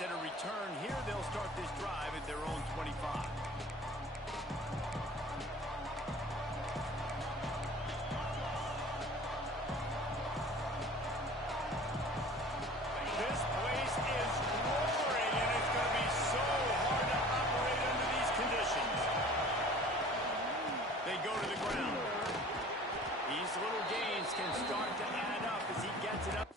chance at a return here. They'll start this drive at their own 25. This place is roaring, and it's going to be so hard to operate under these conditions. They go to the ground. These little gains can start to add up as he gets it up.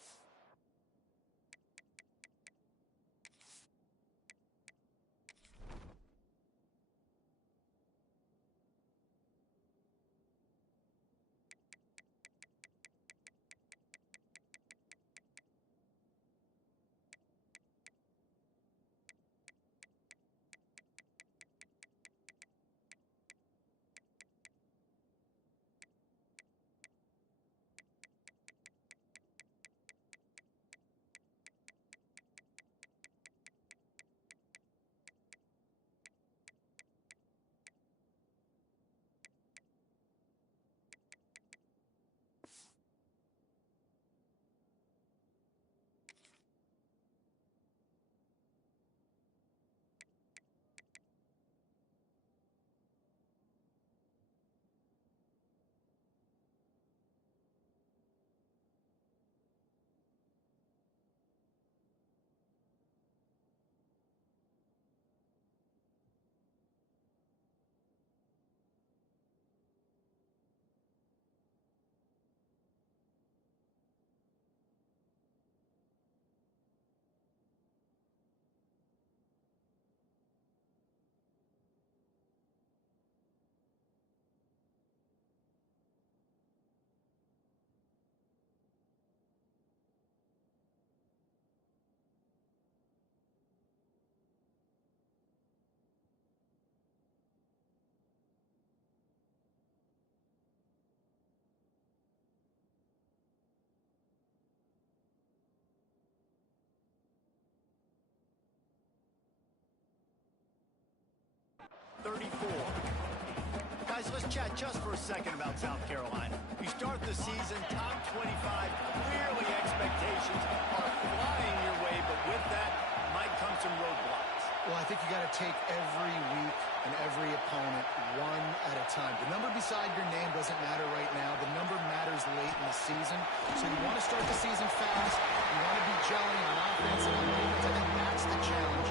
Guys, let's chat just for a second about South Carolina. You start the season top 25. Clearly expectations are flying your way, but with that might come some roadblocks. Well, I think you got to take every week and every opponent one at a time. The number beside your name doesn't matter right now. The number matters late in the season. So you want to start the season fast. You want to be gelling on offense and on defense. I think that's the challenge.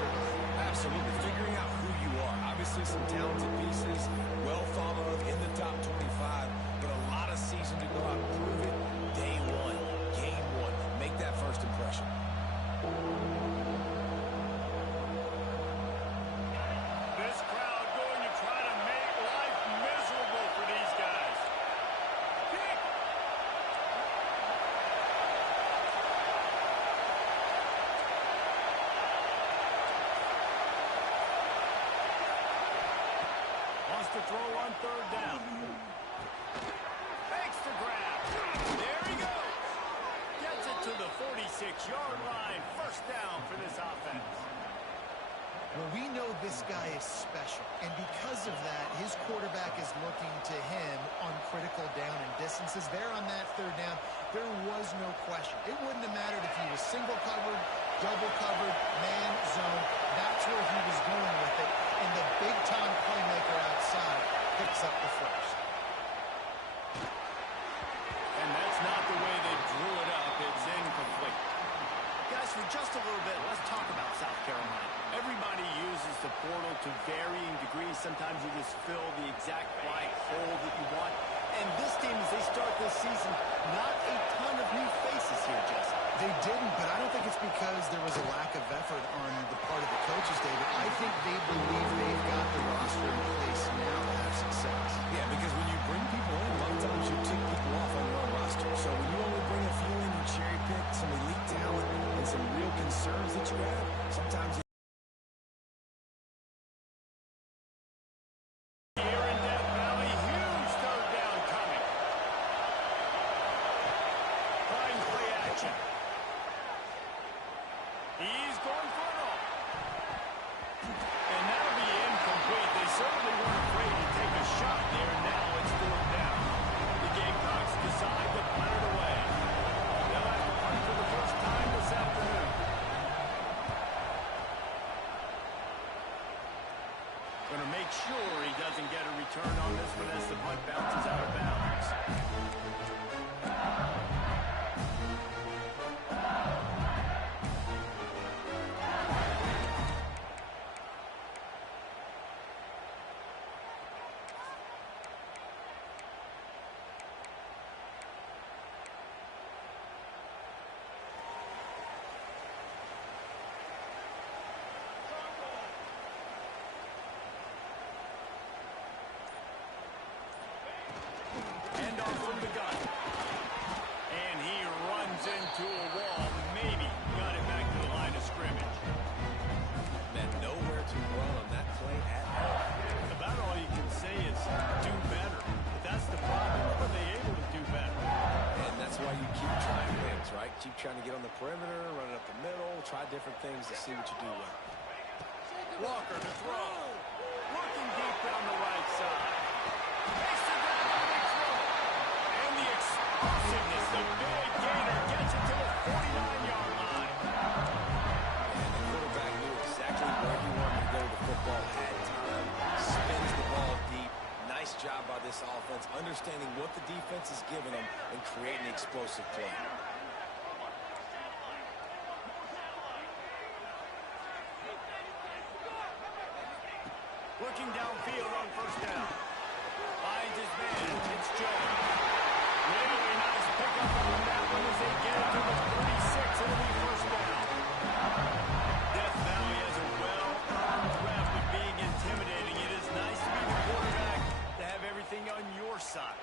Absolutely. Figuring out who you are. Obviously some talented pieces, well thought of in the top 25, but a lot of season to go out and prove it. Day one, game one. Make that first impression. This crowd going to try to make life miserable for these guys. Kick! Wants to throw on third down. Fakes the grab. There he goes. Gets it to the 46-yard line. First down for this offense. Well, we know this guy is special, and because of that, his quarterback is looking to him on critical down and distances. There on that third down, there was no question. It wouldn't have mattered if he was single covered, double covered, man, zone. That's where he was going with it, and the big-time playmaker outside picks up the first. And that's not the way they drew it up. It's incomplete. Guys, for just a little bit, let's talk about South Carolina. Everybody uses the portal to varying degrees. Sometimes you just fill the exact blank hole that you want. And this team, as they start this season, not a ton of new faces here, Jesse. They didn't, but I don't think it's because there was a lack of effort on the part of the coaches, David. I think they believe they've got the roster in place now to have success. Yeah, because when you bring people in, a lot of times you take people off on your own roster. So when you only bring a few in, you cherry pick some elite talent and some real concerns that you have, sometimes He's going for it all. And that'll be incomplete. They certainly weren't afraid to take a shot there. Now it's fourth down. The Gamecocks decide to punt it away. They'll have to punt for the first time this afternoon. make sure he doesn't get a return on this one as the punt bounces out of bounds. Hand off from the gun. And he runs into a wall. Maybe got it back to the line of scrimmage. Man, nowhere to run on that play at all. About all you can say is do better. But that's the problem. Are they able to do better? And that's why you keep trying things, right? Keep trying to get on the perimeter, run it up the middle, try different things to see what you do well. Walker to throw. Looking deep down the right side. Takes the down on the throw. And the explosiveness, the big gainer gets it to the 49-yard line. And the quarterback knew exactly where he wanted to go with the football, had time, spins the ball deep. Nice job by this offense, understanding what the defense is giving them and creating the explosive play. Looking downfield on first down. Finds his man. It's Jones. Really nice pickup on that one as they get it to the 36. It'll be first down. Death Valley has a well-earned rep of being intimidating. It is nice to be the quarterback, to have everything on your side.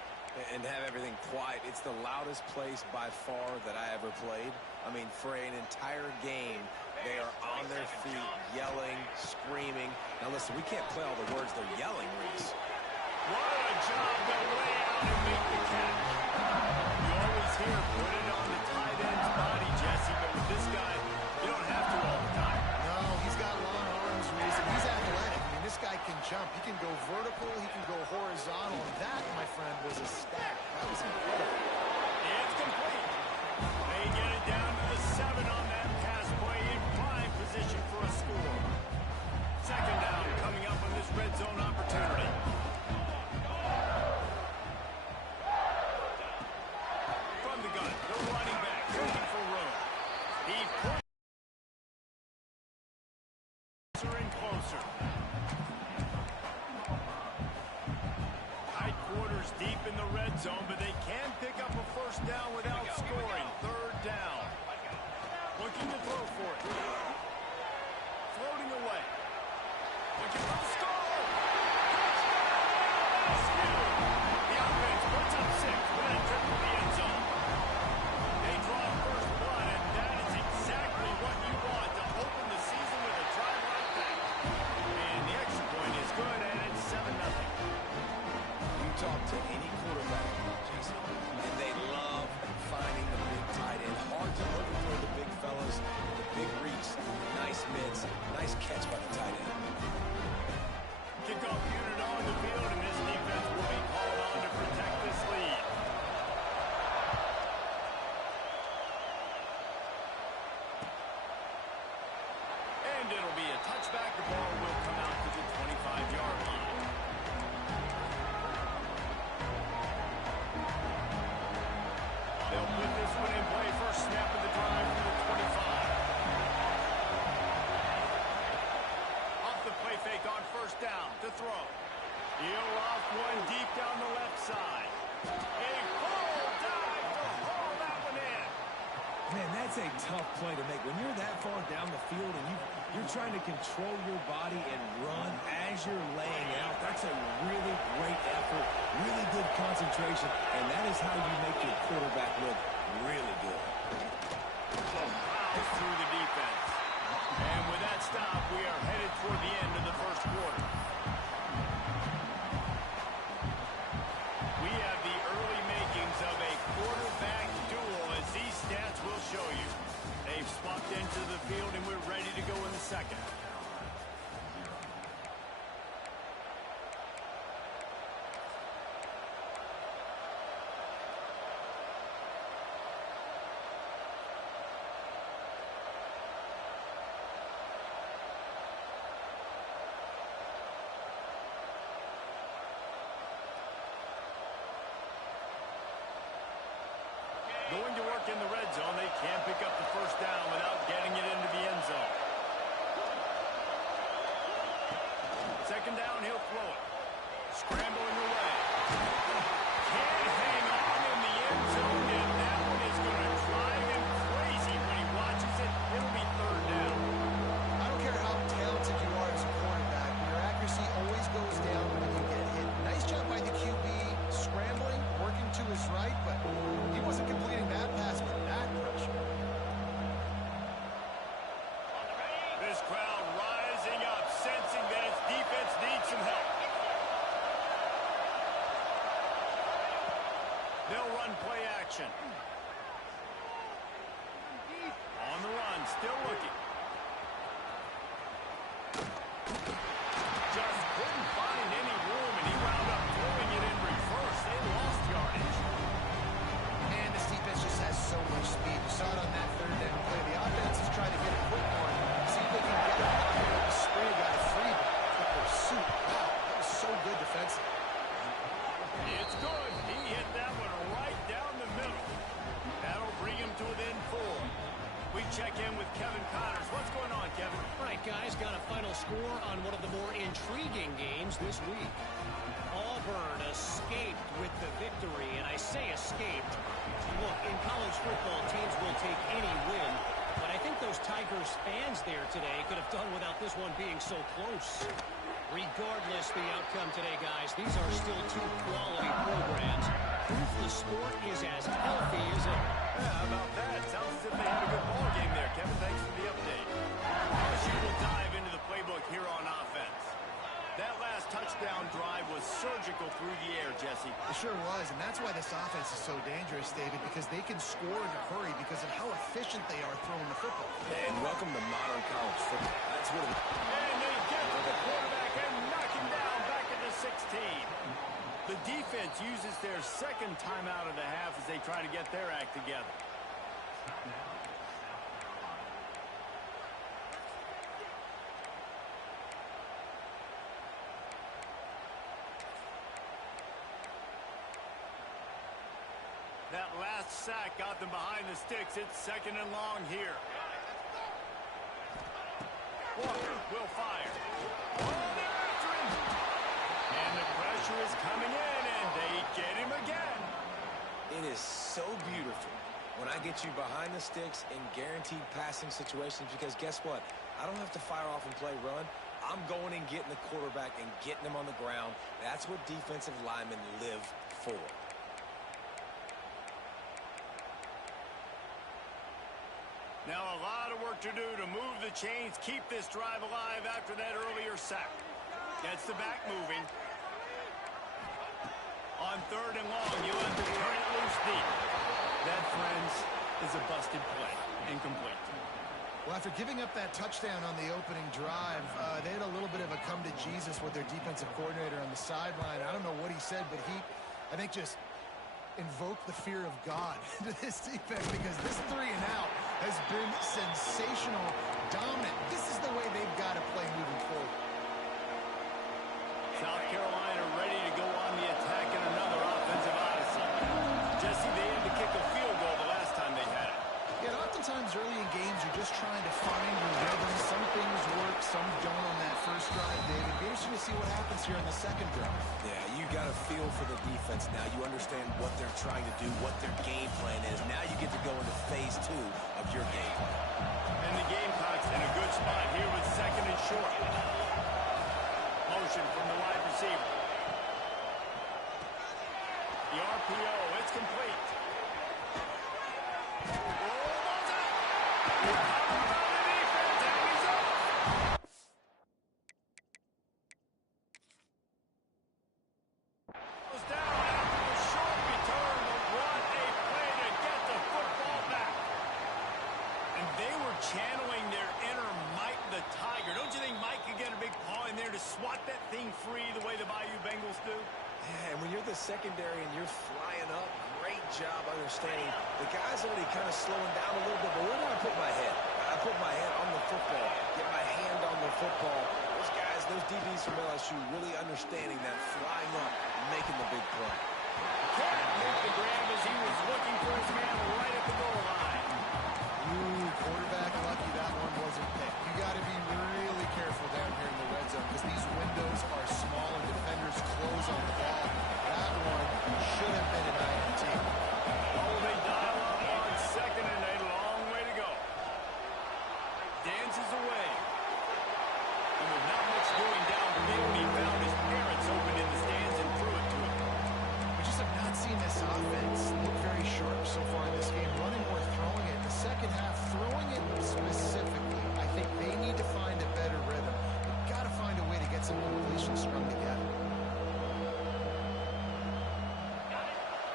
And have everything quiet. It's the loudest place by far that I ever played. I mean, for an entire game, they are on their feet, yelling, screaming. Now, listen, we can't play all the words they're yelling, Reese. What a job to lay out and make the catch. You always hear put it on the tight end's body, Jesse, but with this guy, you don't have to all the time. No, he's got long arms, Reese, and he's athletic. I mean, this guy can jump. He can go vertical. He can go horizontal. And that, my friend, was a stat. That was incredible. It's complete. They get it down to the 7 on that pass play in prime position for a score. Second down coming up on this red zone opportunity. From the gun, the running back looking for room. He puts closer and closer. Tight quarters deep in the red zone, but they can pick up a first down without scoring. Third down. Looking to throw for it. Floating away. Looking for the score. The offense puts up 6 with that trip to the end zone. They draw first blood, and that is exactly what you want to open the season with a drive like that. And the extra point is good, and it's 7-0. You talk to any quarterback, Jason, and they love finding the big tight end. Hard to overthrow the big fellas, the big reach, nice mids, nice catch by the tight end. Kickoff unit on the field, and this defense will be called on to protect this lead. And it'll be a touchback. The ball will come out to the 25-yard line. They'll put this one in play. First snap of the drive from the 25. Off the play fake on first down to throw. He'll off one deep down the left side. A full dive to haul that one in. Man, that's a tough play to make. When you're that far down the field and you're trying to control your body and run as you're laying out, that's a really great effort, really good concentration, and that is how you make your quarterback look really good. Fouls through the defense. And with that stop, we are headed toward the end of the first quarter. We have the early makings of a quarterback duel, as these stats will show you. They've swapped into the field, and we're ready to go in the second. in the red zone. They can't pick up the first down without getting it into the end zone. Second down, he'll throw it. Scrambling away. Can't hang on in the end zone, and that one is going to drive him crazy when he watches it. It'll be third down. I don't care how talented you are as a quarterback. Your accuracy always goes down when you get hit. Nice job by the QB, scrambling, working to his right, but he wasn't completing that pass with that pressure. This crowd rising up, sensing that its defense needs some help. They'll run play action. On the run, still looking. Just couldn't find any room, and he wound up throwing it in reverse. They lost yardage. Man, this defense just has so much speed. You saw it on that third down play. The offense is trying to get a quick one. See if they can get it. The spray got a free, but the pursuit. Wow, that was so good defensively. It's good. He hit that one right down the middle. That'll bring him to within 4. We check in with Kevin Connors. What's going on, Kevin? All right, guys, got a final score on one of the more intriguing games this week. Auburn escaped with the victory, and I say escaped. Look, in college football, teams will take any win, but I think those Tigers fans there today could have done without this one being so close. Regardless the outcome today, guys, these are still two quality programs. Proof the sport is as healthy as ever. Yeah, how about that? Sounds as if they had a good ball game there, Kevin. Thanks for the update. LSU will dive into the playbook here on offense. That last touchdown drive was surgical through the air, Jesse. It sure was, and that's why this offense is so dangerous, David, because they can score in a hurry because of how efficient they are throwing the football. And welcome to modern college football. That's what And they get to the quarterback and knock him down back at the 16. The defense uses their second timeout of the half as they try to get their act together. That last sack got them behind the sticks. It's second and long here. Walker will fire. Oh, they're after him. And the pressure is coming in, and they get him again. It is so beautiful when I get you behind the sticks in guaranteed passing situations, because guess what? I don't have to fire off and play run. I'm going and getting the quarterback and getting him on the ground. That's what defensive linemen live for. Now a lot of work to do to move the chains, keep this drive alive after that earlier sack. Gets the back moving. On third and long, you have to turn it loose deep. That, friends, is a busted play. Incomplete. Well, after giving up that touchdown on the opening drive, they had a little bit of a come to Jesus with their defensive coordinator on the sideline. I don't know what he said, but he, I think, just invoked the fear of God into this defense, because this 3 and out has been sensational, dominant. This is the way they've got to play moving forward. South Carolina ready to go on the attack in another offensive odyssey. Jesse, they had to kick a field goal the last time they had it. Yeah, oftentimes early in games, you're just trying to find your rhythm. Some things work, some don't on that first drive, David. Be interesting to see what happens here on the second drive. Yeah, you got a feel for the defense now. You understand what they're trying to do, what their game plan is. Now you get to go into phase 2 of your game plan. And the Gamecocks in a good spot here with second and short. Motion from the wide receiver. The RPO, it's complete. Rolls out. Recovered by the defense, and he's off. Goes down after the short return, but what a play to get the football back. And they were channeling their inner Mike the Tiger. Don't you think Mike could get a big paw in there to swat that thing free the way the Bayou Bengals do? Yeah, and when you're the secondary and you're flying up, great job understanding. The guy's already kind of slowing down a little bit, but where do I put my head? I put my head on the football, get my hand on the football. Those guys, those DBs from LSU really understanding that, flying up, making the big play. Can't make the grab as he was looking for his man right at the goal line. Ooh, quarterback lucky that one wasn't picked. You got to be really careful down here in the red zone because these windows are small and defenders close on the ball. That one should have been an INT. Oh, they dial up on second and a long way to go. Dances away. And with not much doing downfield, he found his parents open in the stands and threw it to him. We just have not seen this offense look very sharp so far in this game. Running more, throwing it. The second half, throwing it specifically. I think they need to find a better rhythm. They've got to find a way to get some completions strung together.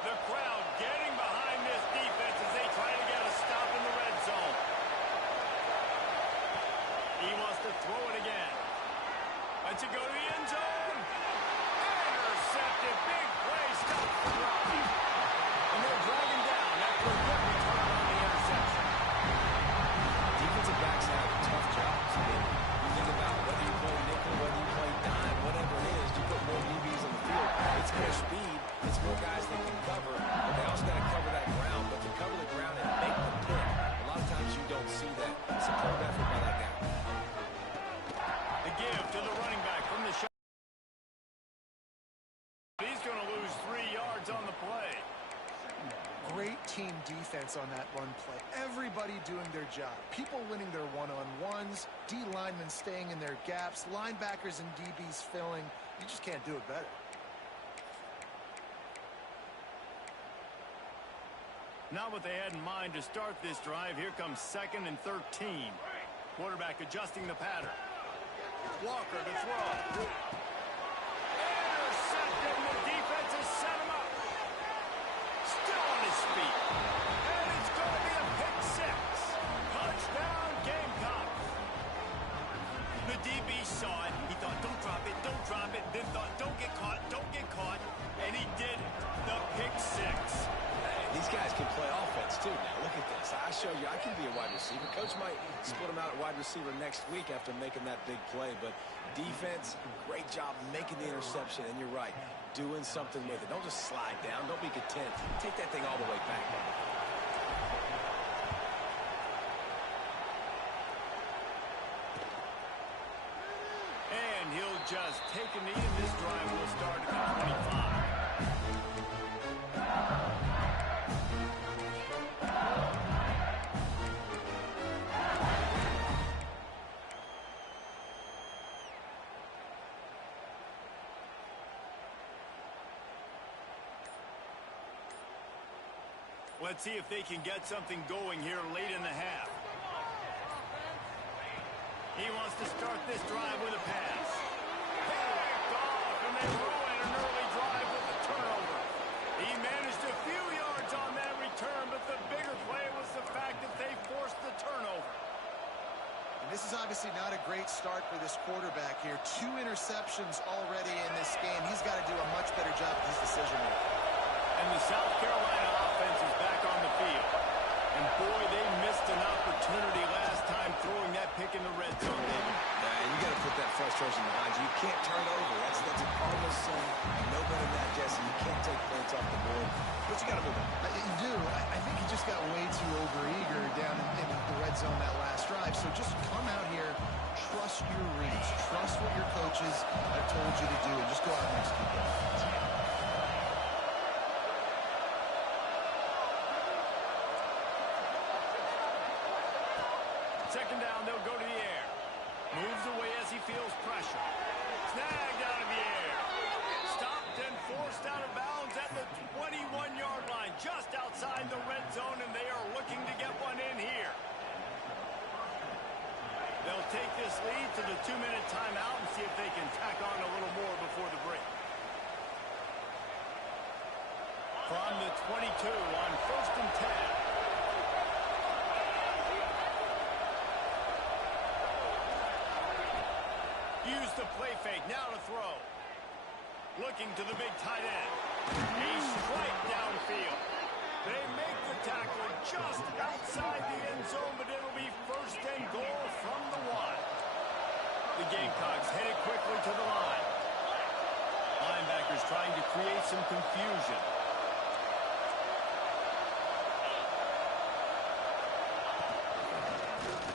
The crowd getting behind this defense as they try to get a stop in the red zone. He wants to throw it again. Lets it go to the end zone. Intercepted. Big play. Stop the drive. And they'll drag him down after a good return on the interception. Defensive backs have tough jobs. I mean, you think about whether you play nickel, whether you play dime, whatever it is, you put more DBs on the field. It's more speed. It's more guys that can cover. But they also got to cover that ground. But to cover the ground and make the pick, a lot of times you don't see that. Superb effort by that guy. The give to the running back from the shot. He's going to lose 3 yards on the play. Great team defense on that run play. Everybody doing their job. People winning their one-on-ones. D linemen staying in their gaps. Linebackers and DBs filling. You just can't do it better. Not what they had in mind to start this drive. Here comes 2nd and 13. Quarterback adjusting the pattern. Walker to throw. Intercepted. The defense has set him up. Still on his feet. And it's going to be a pick 6. Touchdown, Gamecocks. The DB saw it. He thought, don't drop it, don't drop it. Then thought, don't get caught, don't get caught. And he did it. The pick 6. These guys can play offense, too. Now, look at this. I show you I can be a wide receiver. Coach might split him out at wide receiver next week after making that big play. But defense, great job making the interception. And you're right, doing something with it. Don't just slide down. Don't be content. Take that thing all the way back. And he'll just take a knee, and this drive will start at the 25. Let's see if they can get something going here late in the half. He wants to start this drive with a pass. Picked off, and they ruin an early drive with a turnover. He managed a few yards on that return, but the bigger play was the fact that they forced the turnover. And this is obviously not a great start for this quarterback here. 2 interceptions already in this game. He's got to do a much better job with his decision-making. And the South Carolina offense is back on the field. And boy, they missed an opportunity last time throwing that pick in the red zone, David. And you got to put that frustration behind you. You can't turn over. That's a Cardinals son. No better than that, Jesse. You can't take points off the board. But you got to move on. You do. I think he just got way too overeager down in the red zone that last drive. So just come out here, trust your reads, trust what your coaches have told you to do, and just go out and execute that. Second down, they'll go to the air. Moves away as he feels pressure. Snagged out of the air. Stopped and forced out of bounds at the 21-yard line, just outside the red zone, and they are looking to get one in here. They'll take this lead to the 2-minute timeout and see if they can tack on a little more before the break. From the 22 on 1st and 10. Use the play fake, now to throw. Looking to the big tight end. A strike downfield. They make the tackle just outside the end zone, but it'll be 1st and goal from the 1. The Gamecocks headed quickly to the line. Linebackers trying to create some confusion.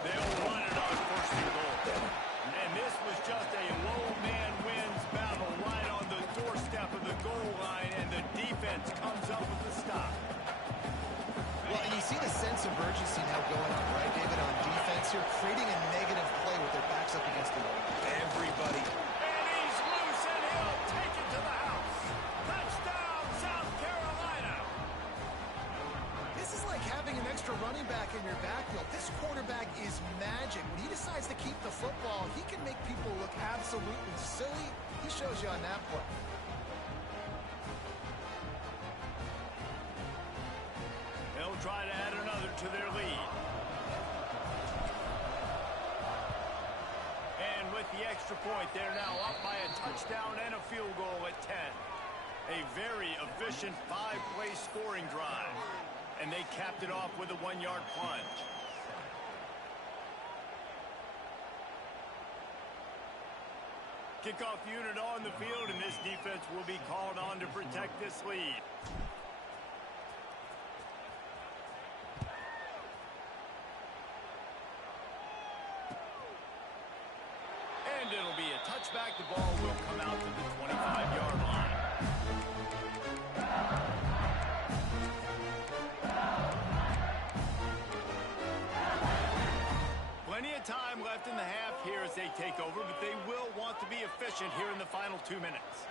They'll run it on first and goal. And this was just a low man wins battle right on the doorstep of the goal line, and the defense comes up with the stop. Well, and you see the sense of urgency now going on, right, David, on defense here, creating a negative play with their backs up against the wall. Everybody. And he's loose, and he'll take it to the house. Touchdown, South Carolina. This is like having an extra running back in your backfield. This quarterback is magic. When he decides to keep the football, he can make people look absolutely silly. He shows you on that play. They'll try to add another to their lead. And with the extra point, they're now up by a touchdown and a field goal at 10. A very efficient 5-play scoring drive. And they capped it off with a 1-yard plunge. Kickoff unit on the field, and this defense will be called on to protect this lead. And it'll be a touchback. The ball will come out to the 25-yard line. Plenty of time left in the half here as they take over, but they will want to be efficient here in the final 2 minutes.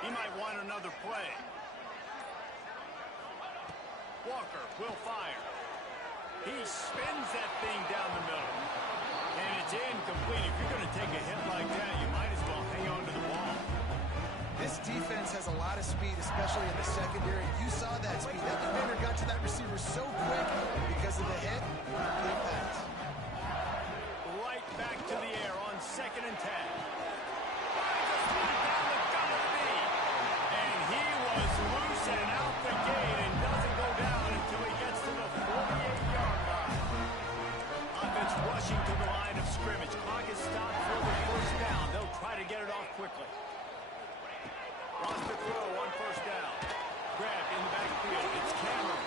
He might want another play. Walker will fire. He spins that thing down the middle. And it's incomplete. If you're going to take a hit like that, you might as well hang on to the ball. This defense has a lot of speed, especially in the secondary. You saw that speed. That defender got to that receiver so quick because of the hit. Complete pass. Right back to the air on 2nd and 10. Just went down the gut and he was loose and out the gate and doesn't go down until he gets to the 48-yard line. Offense rushing to the line of scrimmage. Clock is stopped for the first down. They'll try to get it off quickly. Roster throw on first down. Grabbed in the backfield. It's Cameron.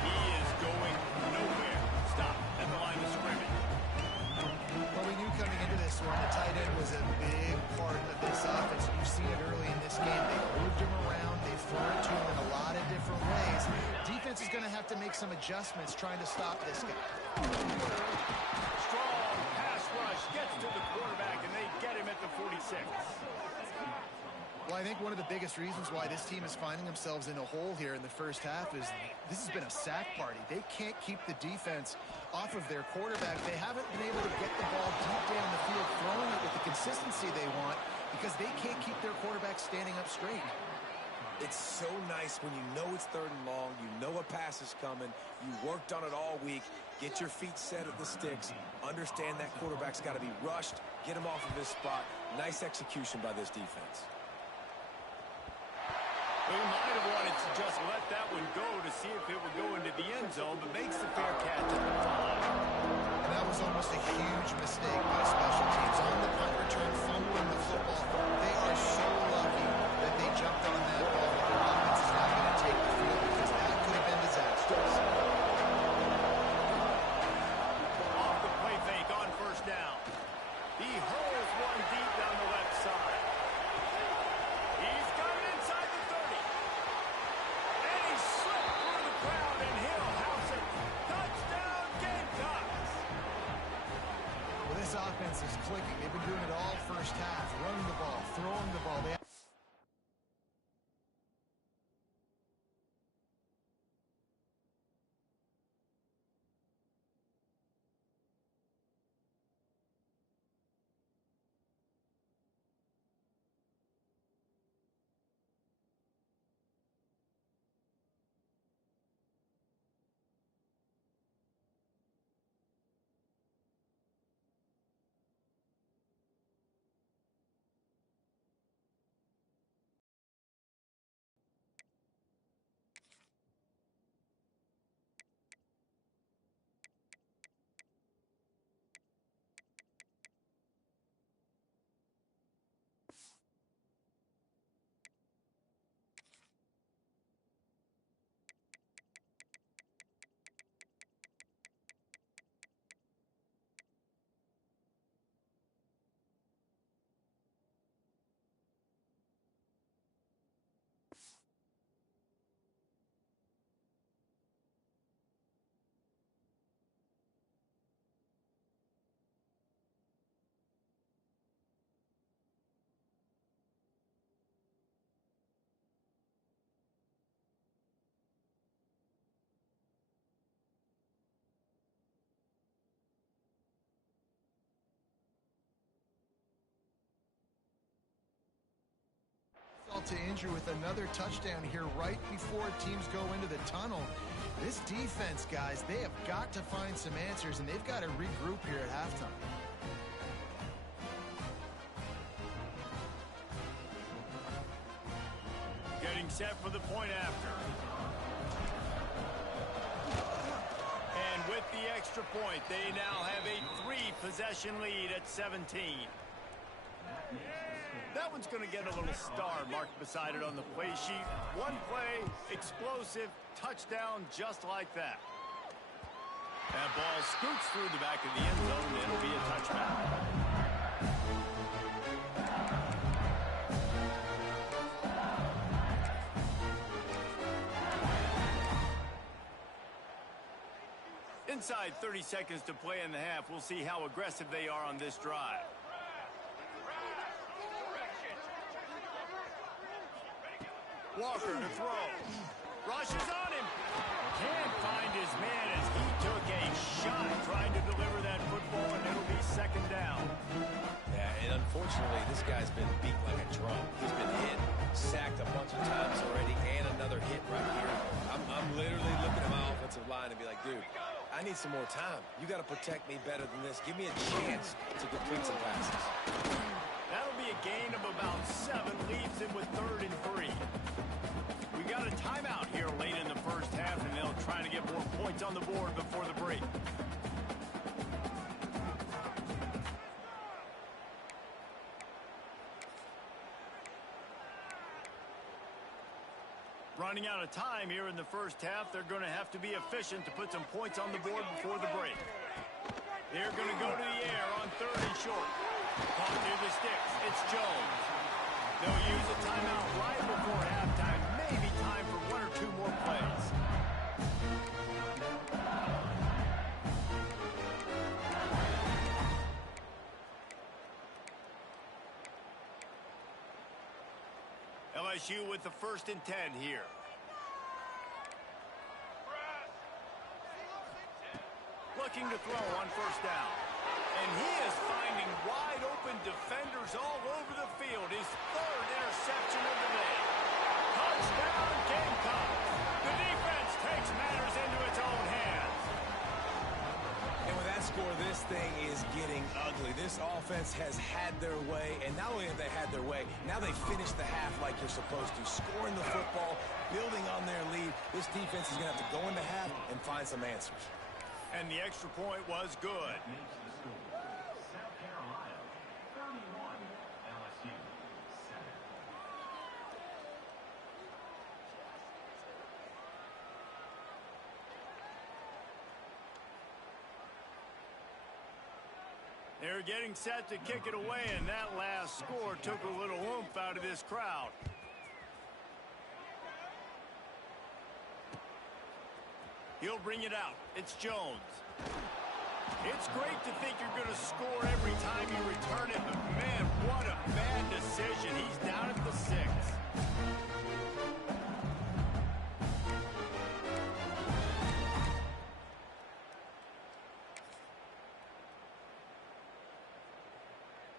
He is going nowhere. Stop at the line of scrimmage. Well, we knew coming into this one, the tight end was a big part of this offense. You've seen it early in this game. They've moved him around. They've thrown it to him in a lot of different ways. Defense is going to have to make some adjustments trying to stop this guy. Strong pass rush gets to the quarterback, and they get him at the 46. Well, I think one of the biggest reasons why this team is finding themselves in a hole here in the first half is this has been a sack party. They can't keep the defense off of their quarterback. They haven't been able to get the ball deep down the field, throwing it with the consistency they want because they can't keep their quarterback standing up straight. It's so nice when you know it's 3rd and long, you know a pass is coming, you worked on it all week, get your feet set at the sticks, understand that quarterback's got to be rushed, get him off of his spot. Nice execution by this defense. He might have wanted to just let that one go to see if it would go into the end zone, but makes the fair catch at the 5. And that was almost a huge mistake by special teams. On the punt return, fumbling the football. They are so lucky that they jumped on that ball. Their offense is not going to take the field because that could have been disastrous. Off the play fake on first down. He hurls one deep down the left side. He's got it inside the 30. And he slipped through the crowd, and he'll house it. Touchdown, Gamecocks. Well, this offense is clicking. They've been doing it all first half. Running the ball, throwing the ball. They to injury with another touchdown here right before teams go into the tunnel. This defense, guys, they have got to find some answers, and they've got to regroup here at halftime. Getting set for the point after. And with the extra point, they now have a 3-possession lead at 17. That one's going to get a little star marked beside it on the play sheet. One play, explosive, touchdown just like that. That ball scoots through the back of the end zone, and it'll be a touchback. Inside 30 seconds to play in the half. We'll see how aggressive they are on this drive. Walker to throw. Rushes on him. Can't find his man as he took a shot trying to deliver that football, and it'll be second down. Yeah, and unfortunately, this guy's been beat like a drum. He's been hit, sacked a bunch of times already, and another hit right here. I'm literally looking at my offensive line and be like, dude, I need some more time. You got to protect me better than this. Give me a chance to complete some passes. That'll be a gain of about 7, leaves him with 3rd and 3. We got a timeout here late in the first half, and they'll try to get more points on the board before the break. Running out of time here in the first half, they're going to have to be efficient to put some points on the board before the break. They're going to go to the air on 3rd and short. Caught near the sticks. It's Jones. They'll use a timeout right before halftime. Maybe time for 1 or 2 more plays. LSU with the 1st and 10 here. Looking to throw on 1st down. And he is finding wide open defenders all over the field. His 3rd interception of the day. Touchdown Gamecocks. The defense takes matters into its own hands. And with that score, this thing is getting ugly. This offense has had their way, and not only have they had their way, now they finish the half like you're supposed to, scoring the football, building on their lead. This defense is going to have to go into half and find some answers. And the extra point was good. They're getting set to kick it away, and that last score took a little oomph out of this crowd. He'll bring it out. It's Jones. It's great to think you're going to score every time you return it, but man, what a bad decision. He's down at the 6.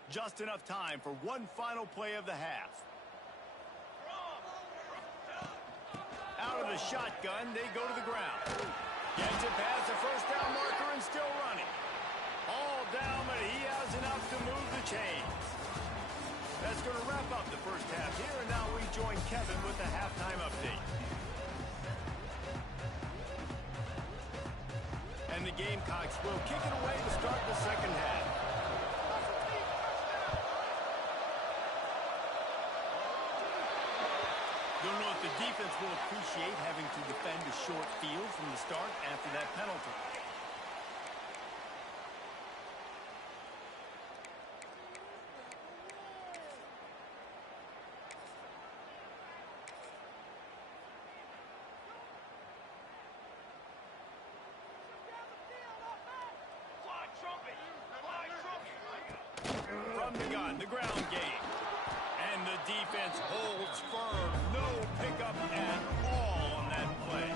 Just enough time for one final play of the half. Out of the shotgun, they go to the ground. Gets it past the 1st down marker and still running. All down, but he has enough to move the chains. That's going to wrap up the first half here, and now we join Kevin with the halftime update. And the Gamecocks will kick it away to start the second half. Don't know if the defense will appreciate having to defend a short field from the start after that penalty. From the gun, the ground game. And the defense holds firm. No pickup at all on that play.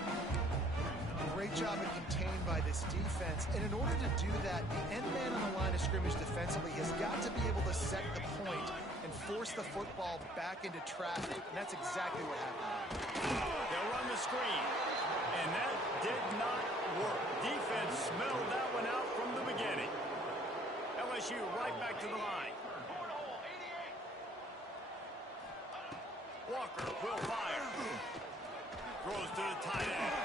Great job of contained by this defense. And in order to do that, the end man on the line of scrimmage defensively has got to be able to set the point and force the football back into traffic, and that's exactly what happened. They'll run the screen, and that did not work. Defense smelled that one out from the beginning. LSU right back to the line. Walker will fire. Throws to the tight end.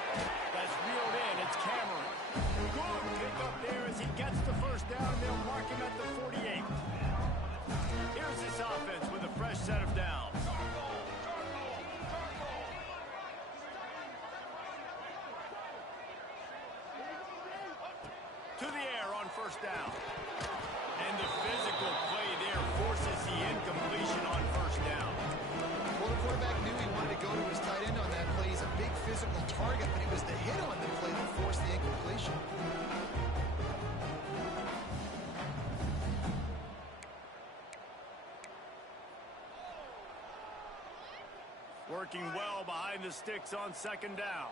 That's reeled in. It's Cameron. Good pick up there as he gets the first down, and they'll mark him at the 48. Here's this offense with a fresh set of downs. To the air on first down. And the physical play there forces the incompletion on first down. Well, the quarterback knew he wanted to go to his tight end on that play. He's a big physical target, but it was the hit on the play that forced the incompletion. Working well behind the sticks on second down.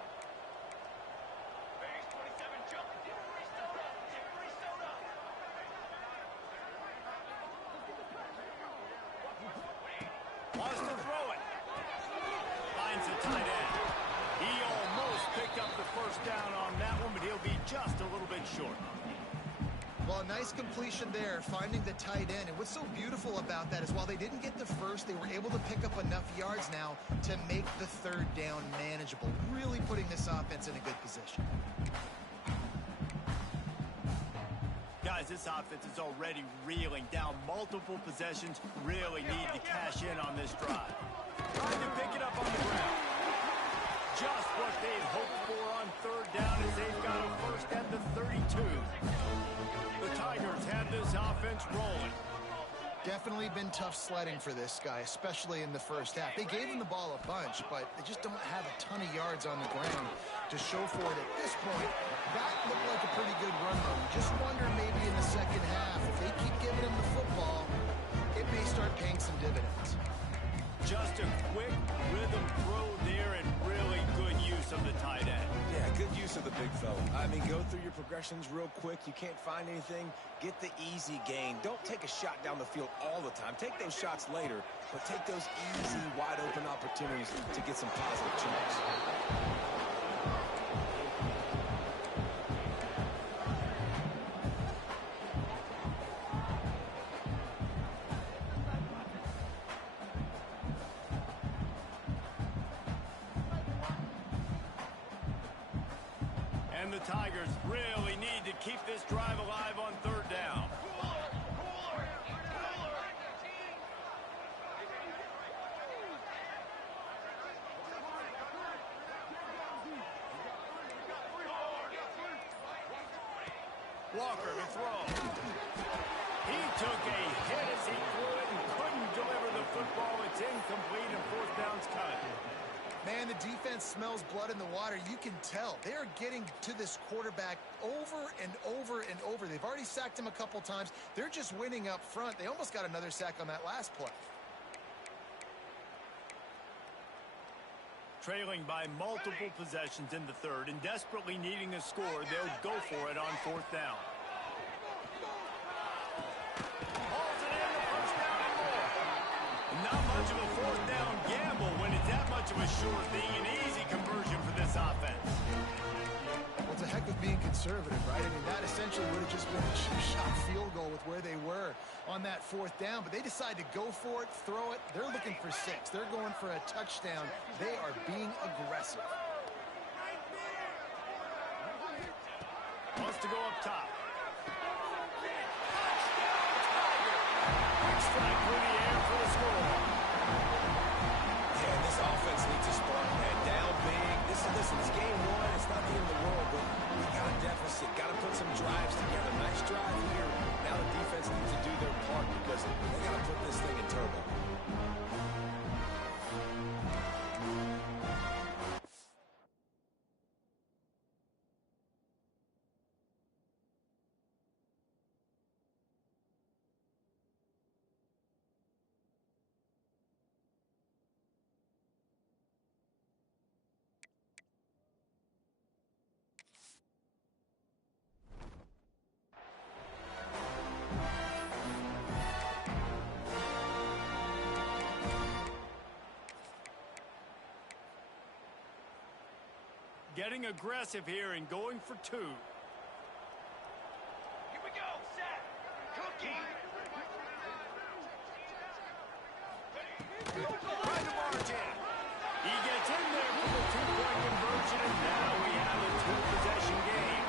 Wants to throw it. Finds the tight end. He almost picked up the first down on that one, but he'll be just a little bit short. Well, a nice completion there, finding the tight end. And what's so beautiful about that is while they didn't get the first, they were able to pick up enough yards now to make the third down manageable, really putting this offense in a good position. Guys, this offense is already reeling down multiple possessions. Really need to cash in on this drive. Trying to pick it up on the ground. Just what they'd hoped for on third down as they've got a first at the 32. The Tigers have this offense rolling. Definitely been tough sledding for this guy, especially in the first half. They gave him the ball a bunch, but they just don't have a ton of yards on the ground to show for it at this point. That looked like a pretty good run, though. You just wonder maybe in the second half, if they keep giving him the football, it may start paying some dividends. Just a quick rhythm throw there and really good use of the tight end. Yeah, good use of the big fella. I mean, go through your progressions real quick. You can't find anything. Get the easy gain. Don't take a shot down the field all the time. Take those shots later, but take those easy, wide-open opportunities to get some positive chunks. And the Tigers really need to keep this drive alive on third down. Walker to throw. He took a hit as he threw it and couldn't deliver the football. It's incomplete and fourth down's cut. Man, the defense smells blood in the water. You can tell. They are getting to this quarterback over and over and over. They've already sacked him a couple times. They're just winning up front. They almost got another sack on that last play. Trailing by multiple possessions in the third and desperately needing a score, they'll go for it on fourth down. Hauls it in, the first down and more. Not much of a fourth down gamble when it's that much of a sure thing. An easy conversion for this offense. Well, it's a heck of being conservative, right? I mean, that essentially would have just been a two-shot field goal with where they were on that fourth down. But they decide to go for it, throw it. They're looking for 6. They're going for a touchdown. They are being aggressive. Wants to go up top. Quick strike through the air for the score. Yeah, this offense needs a spark, man. Down big. Listen, it's game 1. It's not the end of the world, but we got a deficit. Got to put some drives together. Nice drive here. Now the defense needs to do their part because they got to put this thing in turbo. getting aggressive here and going for two. Here we go, set, cookie. Trying to march in. He gets in there for the two-point conversion, and now we have a two-possession game.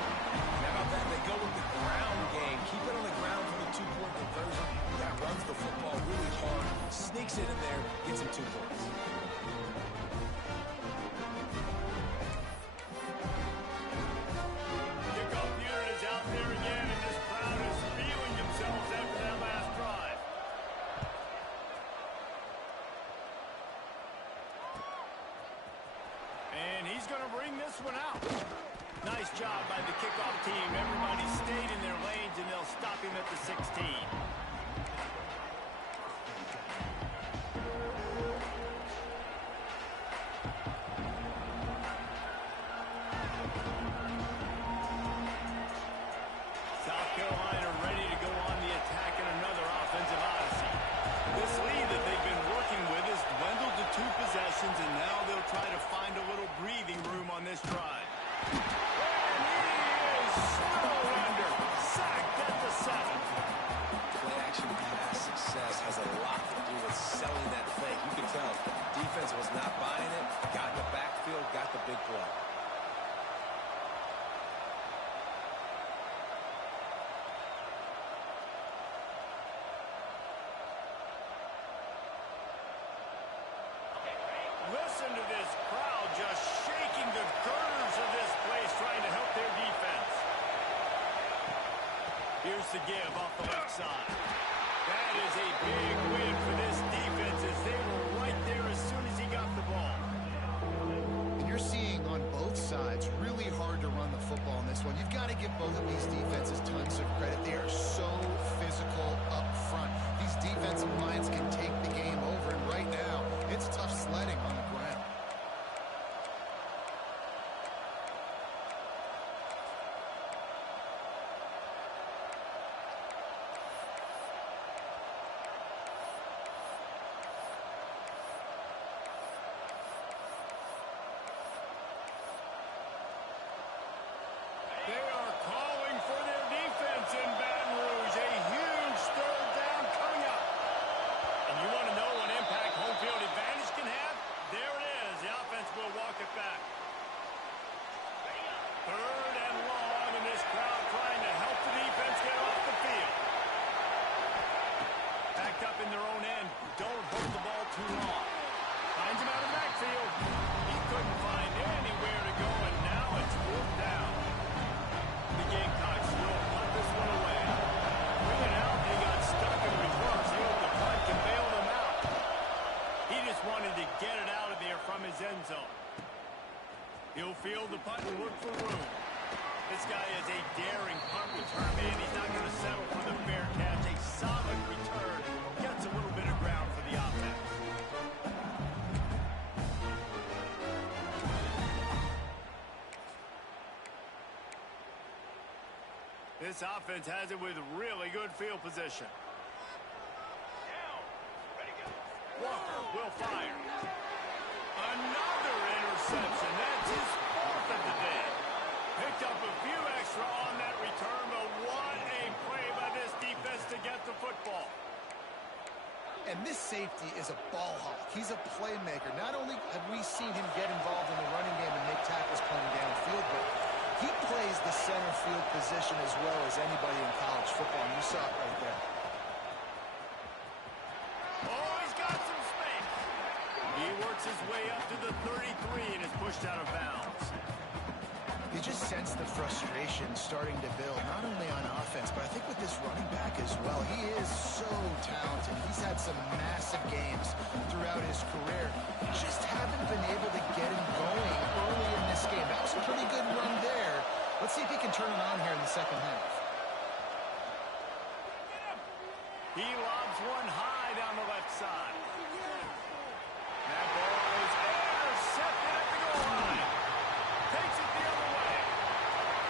How about that? They go with the ground game. Keep it on the ground for the two-point conversion. That runs the football really hard, sneaks it in there, gets him 2 points. Kickoff unit is out there again, and this crowd is feeling themselves after that last drive. And he's going to bring this one out. Nice job by the kickoff team. Everybody stayed in their lanes, and they'll stop him at the 16. South Carolina ready to go on the attack in another offensive odyssey. This lead that they've been working with has dwindled to 2 possessions, and now they'll try to find a little breathing room on this drive. And he is snowed under. Sacked at the 7. Play-action pass success has a lot to do with selling that fake. You can tell defense was not buying it, got in the backfield, got the big play. Listen to this crowd just shaking the girders of this place, trying to help their defense. Here's the give off the left side. That is a big win for this defense, as they were right there as soon as he got the ball. And you're seeing on both sides really hard to run the football in this one. You've got to give both of these defenses tons of credit. They are so physical up front. These defensive lines can take the game over, and right now it's tough sledding on the ground. They are calling for their defense in Baton Rouge. A huge third down coming up. And you want to know what impact home field advantage can have? There it is. The offense will walk it back. Third and long, and this crowd trying to help the defense get off the field. Backed up in their own end. Don't hold the ball too long. Finds him out of the backfield. He couldn't find anywhere to go, and now it's 4th down. The Gamecocks will punt this one away. Bring it out, they got stuck in reverse. He hoped the punt can bail them out. He just wanted to get it out of there from his end zone. He'll field the punt and look for room. This guy is a daring punt return man. He's not going to settle for the fair catch. A solid return. Gets a little bit of ground for the offense. This offense has it with really good field position. Walker will fire. Another interception. That's his 4th of the day. Picked up a few extra on that return, but what a play by this defense to get the football. And this safety is a ball hawk. He's a playmaker. Not only have we seen him get involved in the running game and make tackles coming downfield, but he plays the center field position as well as anybody in college football, and you saw it right there. Oh, he's got some space. He works his way up to the 33 and is pushed out of bounds. You just sense the frustration starting to build, not only on offense, but I think with this running back as well. He is so talented. He's had some massive games throughout his career. Just haven't been able to get him going early in this game. That was a pretty good run there. Let's see if he can turn it on here in the second half. He lobs one high down the left side. That ball is intercepted at the goal line. Takes it the other way.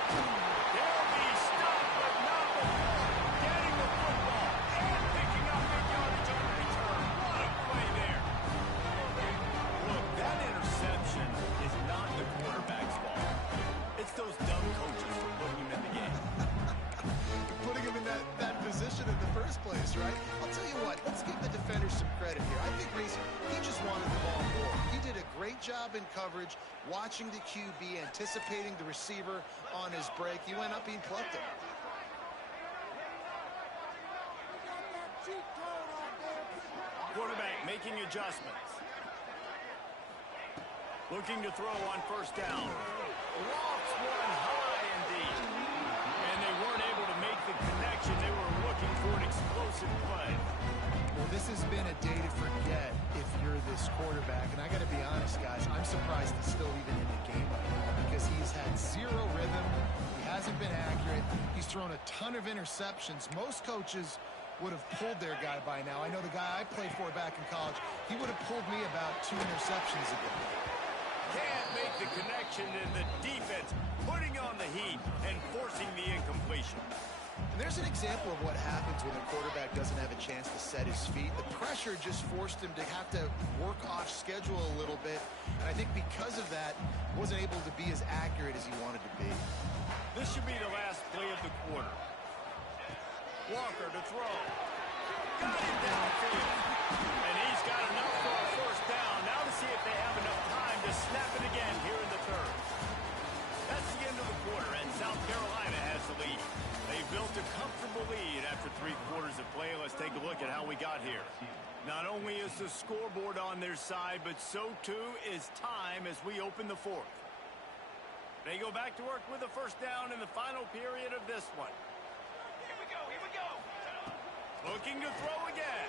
They'll be stopped, but not before getting the football and picking up big yardage on the return. What a play there. Look, that interception is not the quarterback's fault. first place, right? I'll tell you what, let's give the defender some credit here. I think Reese, he just wanted the ball more. He did a great job in coverage, watching the QB, anticipating the receiver on his break. He went up and plucked it. Quarterback making adjustments. Looking to throw on first down. Walks one high indeed. And they weren't able to make the connection. They were looking for an explosive play. Well, this has been a day to forget if you're this quarterback. And I got to be honest, guys, I'm surprised he's still even in the game right now because he's had zero rhythm. He hasn't been accurate. He's thrown a ton of interceptions. Most coaches would have pulled their guy by now. I know the guy I played for back in college, he would have pulled me about 2 interceptions ago. Can't make the connection, and the defense putting on the heat and forcing the incompletion. And there's an example of what happens when the quarterback doesn't have a chance to set his feet. The pressure just forced him to have to work off schedule a little bit. And I think because of that, wasn't able to be as accurate as he wanted to be. This should be the last play of the quarter. Walker to throw. Got him downfield. And he's got enough for a first down. Now to see if they have enough time to snap it again here in the third. That's the end of the quarter, and South Carolina has the lead. They built a comfortable lead after 3 quarters of play. Let's take a look at how we got here. Not only is the scoreboard on their side, but so too is time as we open the fourth. They go back to work with a first down in the final period of this one. Here we go. Looking to throw again.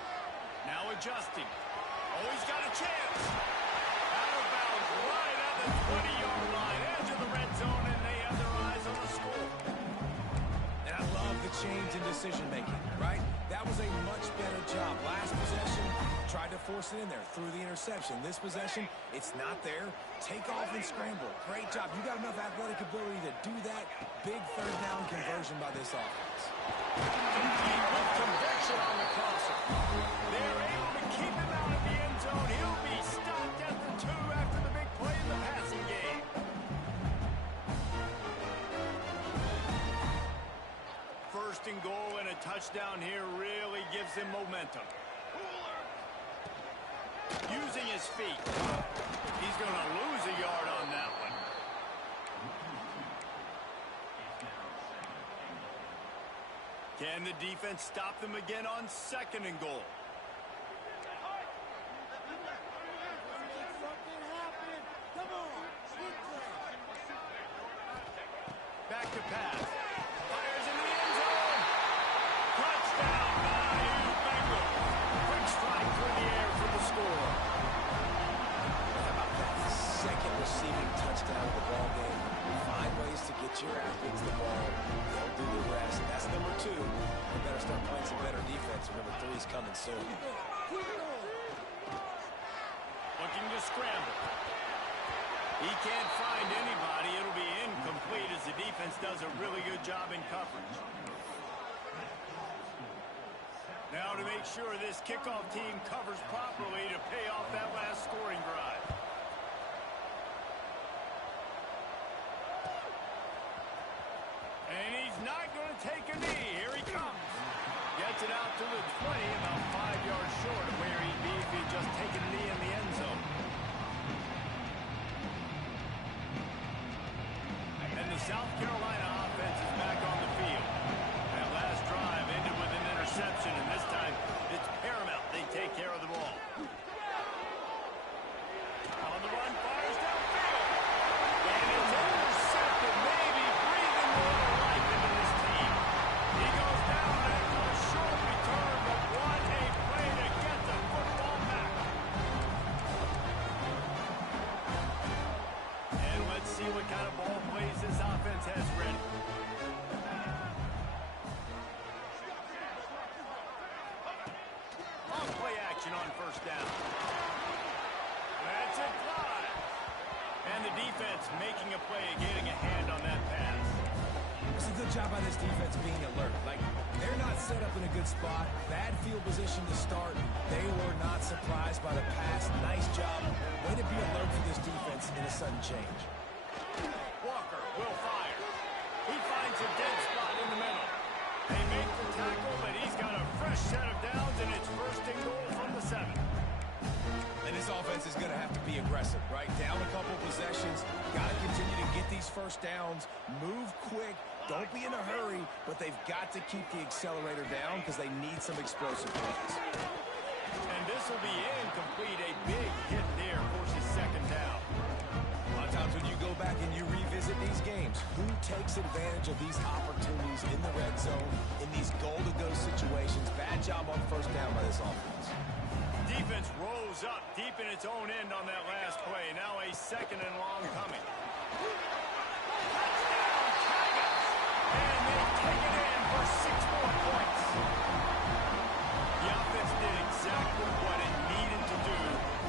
Now adjusting. Oh, he's got a chance. Out of bounds right at the 20-yard line. Edge of the red zone, and they have their eyes on the score. And I love the change in decision-making, right? That was a much better job. Last possession, tried to force it in there through the interception. This possession, it's not there. Take off and scramble. Great job. You got enough athletic ability to do that. Big third down conversion by this offense. With conviction on the crosser. They're able to keep him out of the end zone. He'll be stopped at the 2 after the big play in the passing game. First and goal and a touchdown here really gives him momentum. Using his feet. He's going to lose a yard on that one. Can the defense stop them again on second and goal? Back to pass. Fires in the end zone. Touchdown, Bayou Bengals. Quick strike through the air for the score. How about that second receiving touchdown of the ball game? Find ways to get your athletes the ball. They'll do the rest. That's number 2. We better start playing some better defense. Number 3 is coming soon. Looking to scramble. He can't find anybody. It'll be incomplete as the defense does a really good job in coverage. Now to make sure this kickoff team covers properly to pay off that last scoring drive. And he's not going to take a knee. Here he comes. Gets it out to the 20, about 5 yards short of where he'd be if he'd just taken a knee in the end zone. And the South Carolina offense is back on the field. That last drive ended with an interception, and this time it's paramount they take care of the ball. On the run, fires downfield. And it's intercepted, maybe breathing a little life into this team. He goes down after a short return, but what a play to get the football back. And let's see what kind of ball plays this offense has ready. On play action on first down. That's it, fly. And the defense making a play, getting a hand on that pass. It's a good job by this defense being alert. Like, they're not set up in a good spot. Bad field position to start. They were not surprised by the pass. Nice job. Way to be alert for this defense in a sudden change. Walker will fire. He finds a dead spot in the middle. They make the tackle, but he's got a fresh aggressive, right? Down a couple possessions. Got to continue to get these first downs. Move quick. Don't be in a hurry, but they've got to keep the accelerator down because they need some explosive plays. And this will be incomplete. A big hit there forces second down. A lot of times when you go back and you revisit these games, who takes advantage of these opportunities in the red zone, in these goal-to-go situations? Bad job on first down by this offense. Defense rose up deep in its own end on that last play. Now a second and long coming. Touchdown, Tigers! And they take it in for 6 more points. The offense did exactly what it needed to do,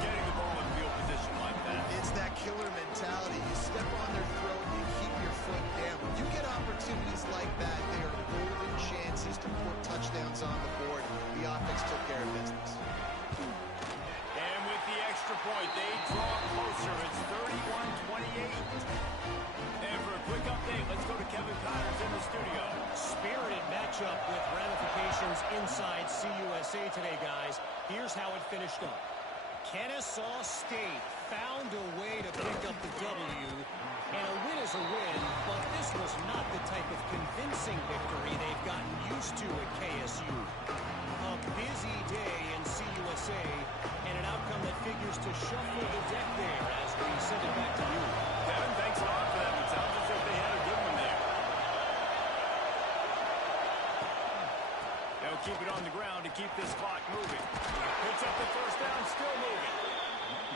getting the ball in field position like that. It's that killer mentality. You step on their throat, you keep your foot down. When you get opportunities like that, they are golden chances to put touchdowns on the board. The offense took care of business. And with the extra point, they draw closer. It's 31-28. And for a quick update, let's go to Kevin Connors in the studio. Spirited matchup with ramifications inside CUSA today, guys. Here's how it finished up. Kennesaw State found a way to pick up the W, and a win is a win, but this was not the type of convincing victory they've gotten used to at KSU. A busy day in CUSA, and an outcome that figures to shuffle the deck there as we send it back to you. Kevin, thanks a lot for that. It sounds as if they had a good one there. They'll keep it on the ground to keep this clock moving. Picks up the first down, still moving.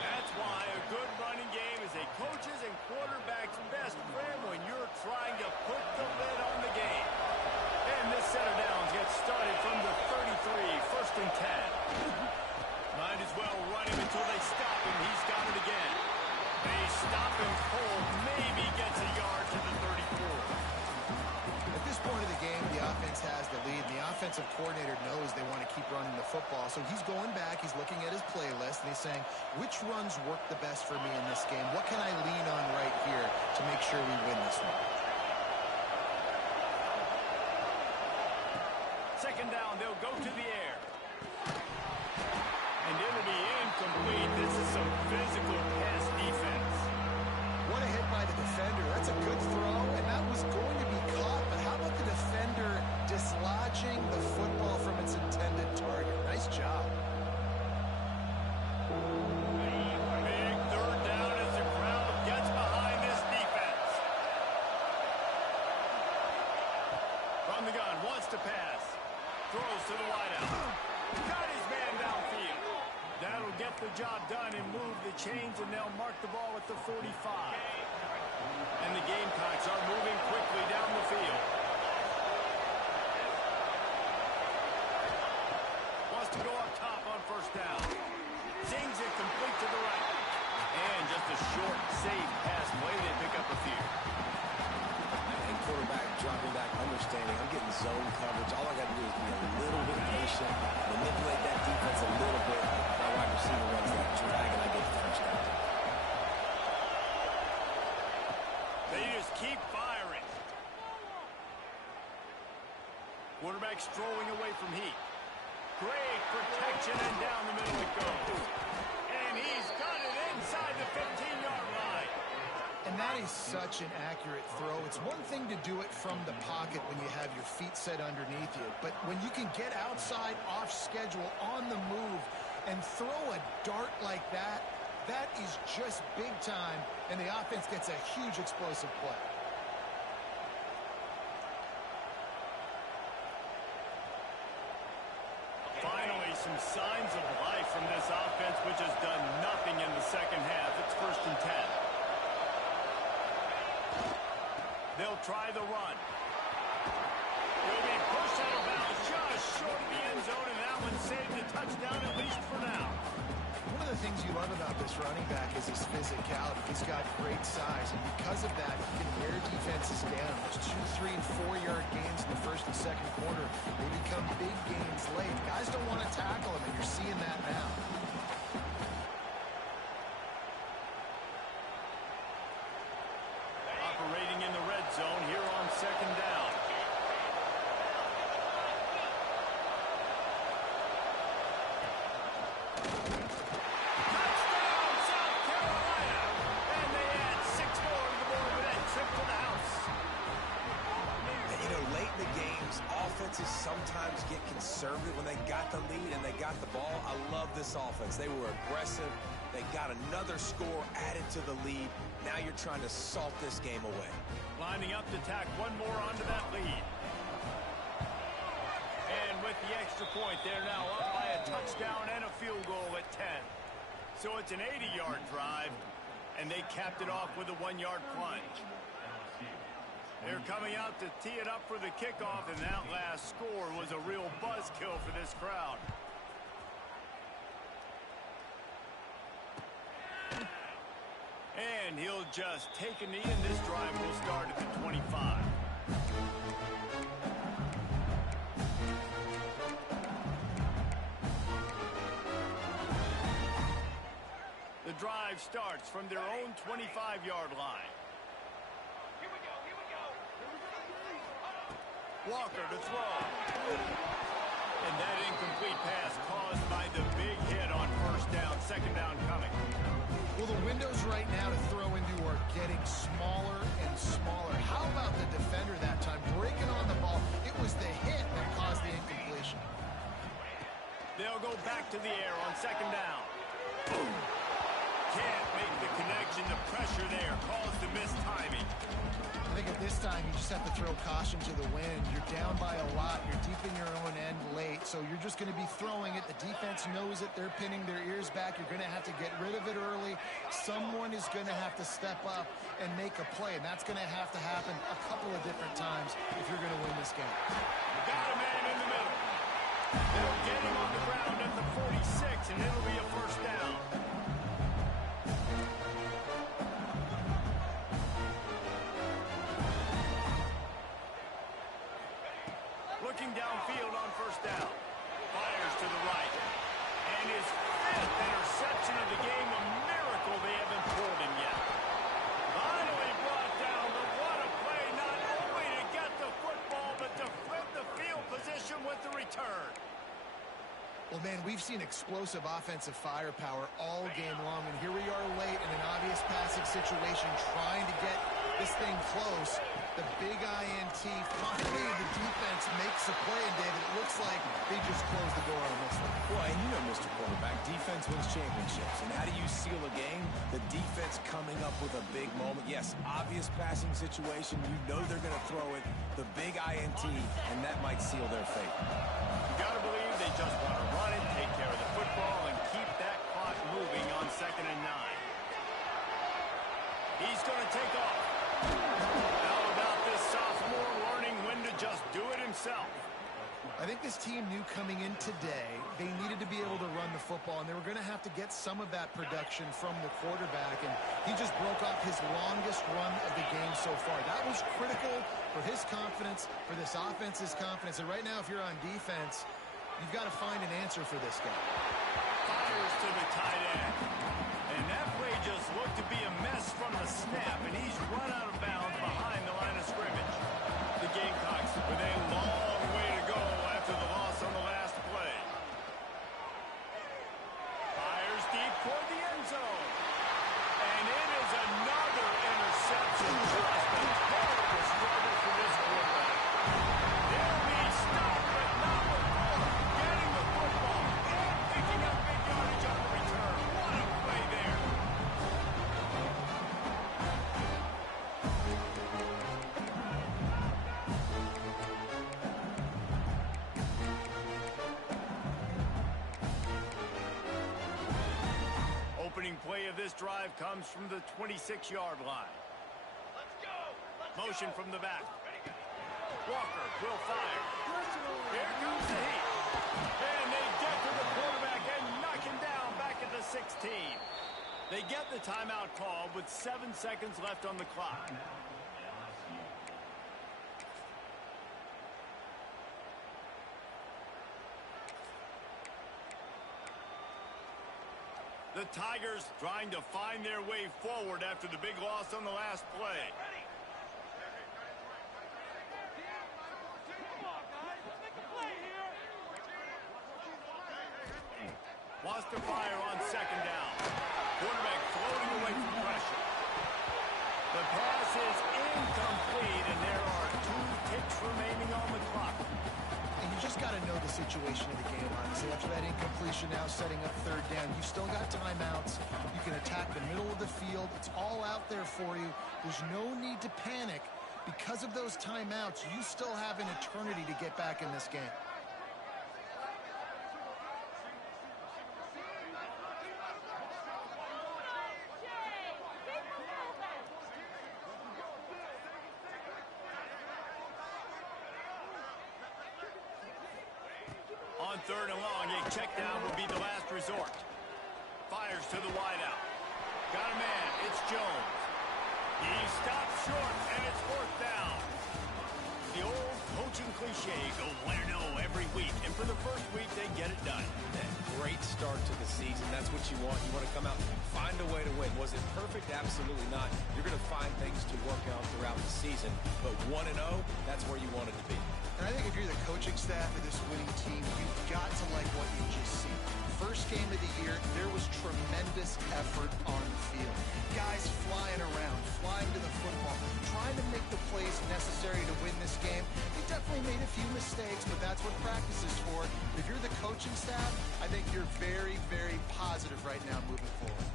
That's why a good running game is a coach's and quarterback's best friend when you're trying to put the lid on the game. And this set of downs gets started from the 33, first and 10. Might as well run him until they stop him. He's got it again. They stop him cold, maybe gets a yard to the 34. At this point of the game, the offense has the lead. The offensive coordinator knows they want to keep running the football, so he's going back, he's looking at his playlist, and he's saying, which runs work the best for me in this game? What can I lean on right here to make sure we win this one? Second down, they'll go to the air. And it'll be incomplete. This is some physical pass defense. What a hit by the defender. That's a good throw, and that was going to be caught, but how about the defender dislodging the football from its intended target? Nice job. Big third down as the crowd gets behind this defense. From the gun, wants to pass. Throws to the wideout. Got his man downfield. That'll get the job done and move the chains, and they'll mark the ball at the 45. And the Gamecocks are moving quickly down the field. Wants to go up top on first down. Zings it complete to the right. And just a short, safe pass play. They pick up a few. And quarterback dropping back, understanding I'm getting zone coverage. All I got to do is be a little bit patient, manipulate that defense a little bit. My wide receiver runs that drag, and I get the first down. They just keep firing. Quarterback strolling away from Heat. Great protection, and down the middle it goes. And he's got it inside the 15-yard line. And that is such an accurate throw. It's one thing to do it from the pocket when you have your feet set underneath you, but when you can get outside, off schedule, on the move, and throw a dart like that, that is just big time, and the offense gets a huge explosive play. Finally, some signs of life from this offense, which has done nothing in the second half. It's first and 10. They'll try the run. He'll be pushed out of bounds just short of the end zone, and that one saved a touchdown, at least for now. One of the things you love about this running back is his physicality. He's got great size, and because of that, he can wear defenses down. Those 2, 3, and 4-yard gains in the first and second quarter, they become big gains late. Guys don't want to tackle him, and you're seeing that now. Operating in the red zone here on second down. Touchdown, South Carolina! when they got the lead and they got the ball, I love this offense. They were aggressive. They got another score added to the lead. Now you're trying to salt this game away. Lining up to tack one more onto that lead. And with the extra point, they're now up by a touchdown and a field goal at 10. So it's an 80-yard drive, and they capped it off with a 1-yard plunge. They're coming out to tee it up for the kickoff, and that last score was a real buzzkill for this crowd. And he'll just take a knee, and this drive will start at the 25. The drive starts from their own 25-yard line. Walker to throw. And that incomplete pass caused by the big hit on first down. Second down coming. Well, the windows right now to throw into are getting smaller and smaller. How about the defender that time breaking on the ball? It was the hit that caused the incompletion. They'll go back to the air on second down. Boom. Can't make the connection. The pressure there caused the missed timing. I think at this time you just have to throw caution to the wind. You're down by a lot. You're deep in your own end late, so you're just going to be throwing it. The defense knows it. They're pinning their ears back. You're going to have to get rid of it early. Someone is going to have to step up and make a play, and that's going to happen a couple of different times if you're going to win this game. Got a man in the middle. They'll get him on the ground at the 46, and it'll be a first down. Looking downfield on first down. Fires to the right. And his 5th interception of the game, a miracle they haven't pulled him yet. Finally brought down, but what a play, not only to get the football, but to flip the field position with the return. Well, man, we've seen explosive offensive firepower all game long, and here we are late in an obvious passing situation trying to get this thing close. The big INT, finally the defense makes a play, and David, it looks like they just closed the door on this one. Boy, and you know, Mr. Quarterback, defense wins championships. And how do you seal a game? The defense coming up with a big moment. Yes, obvious passing situation. You know they're going to throw it. The big INT, and that might seal their fate. You got to believe they just want to run it, take care of the football, and keep that clock moving on 2nd and 9. He's going to take off. How about this sophomore learning when to just do it himself? I think this team knew coming in today they needed to be able to run the football, and they were going to have to get some of that production from the quarterback, and he just broke off his longest run of the game so far. That was critical for his confidence, for this offense's confidence, and right now if you're on defense, you've got to find an answer for this guy. Fires to the tight end. And that play just looked to be a mess from the snap, and he's run out of bounds behind the line of scrimmage. The Gamecocks with a long way to go after the loss on the last play. Fires deep toward the end zone. And it is another interception. Just a terrible struggle for this quarterback. They'll be stopped, but not before getting the football and picking up big yardage on the return. What a play there. Opening play of this drive comes from the 26-yard line. Motion from the back. Walker will fire. Here comes the heat. And they get to the quarterback and knock him down back at the 16. They get the timeout call with 7 seconds left on the clock. The Tigers trying to find their way forward after the big loss on the last play. Wants to fire on second down. Quarterback floating away from pressure. The pass is incomplete, and there are 2 ticks remaining on the clock. And you just got to know the situation of the game, honestly. After that incompletion now setting up third down, you still got timeouts. You can attack the middle of the field. It's all out there for you. There's no need to panic. Because of those timeouts, you still have an eternity to get back in this game. On third and long, a check down will be the last resort. Fires to the wideout. Got a man. It's Jones. He stops short, and it's fourth down. The old coaching cliche, go win or no every week. And for the first week, they get it done. Great start to the season. That's what you want. You want to come out and find a way to win. Was it perfect? Absolutely not. You're going to find things to work out throughout the season. But 1-0, that's where you want it to be. And I think if you're the coaching staff of this winning team, you've got to like what you just see. First game of the year, there was tremendous effort on the field. Guys flying around, flying to the football, trying to make the plays necessary to win this game. They definitely made a few mistakes, but that's what practice is for. If you're the coaching staff, I think you're very, very positive right now moving forward.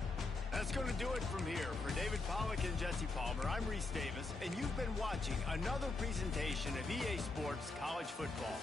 That's going to do it from here. For David Pollack and Jesse Palmer, I'm Reese Davis, and you've been watching another presentation of EA Sports College Football.